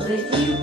летів.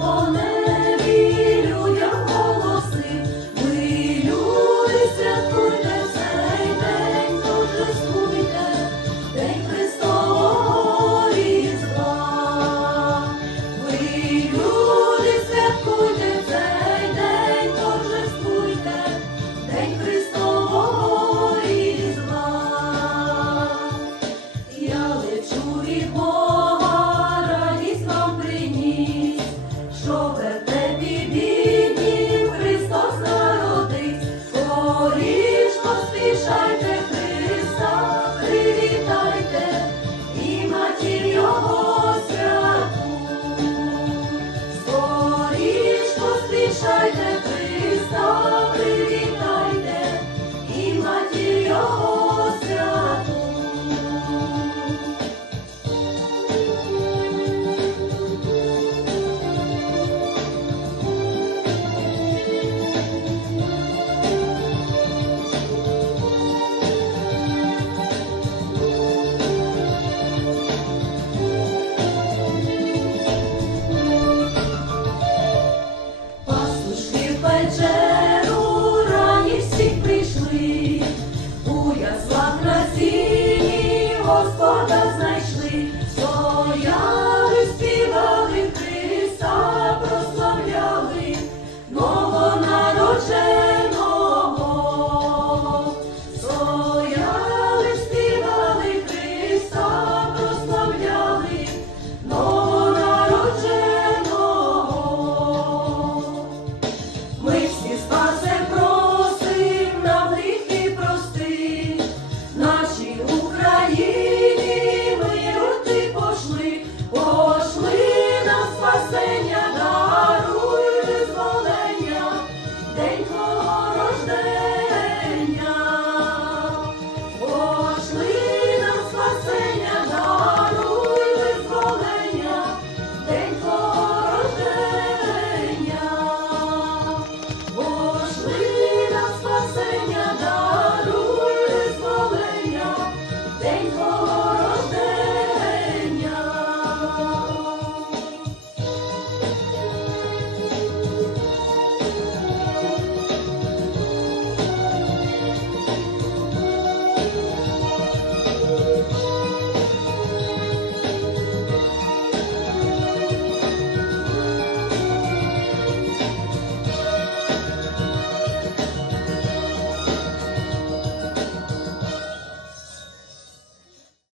Прощайте, Христа, привіта.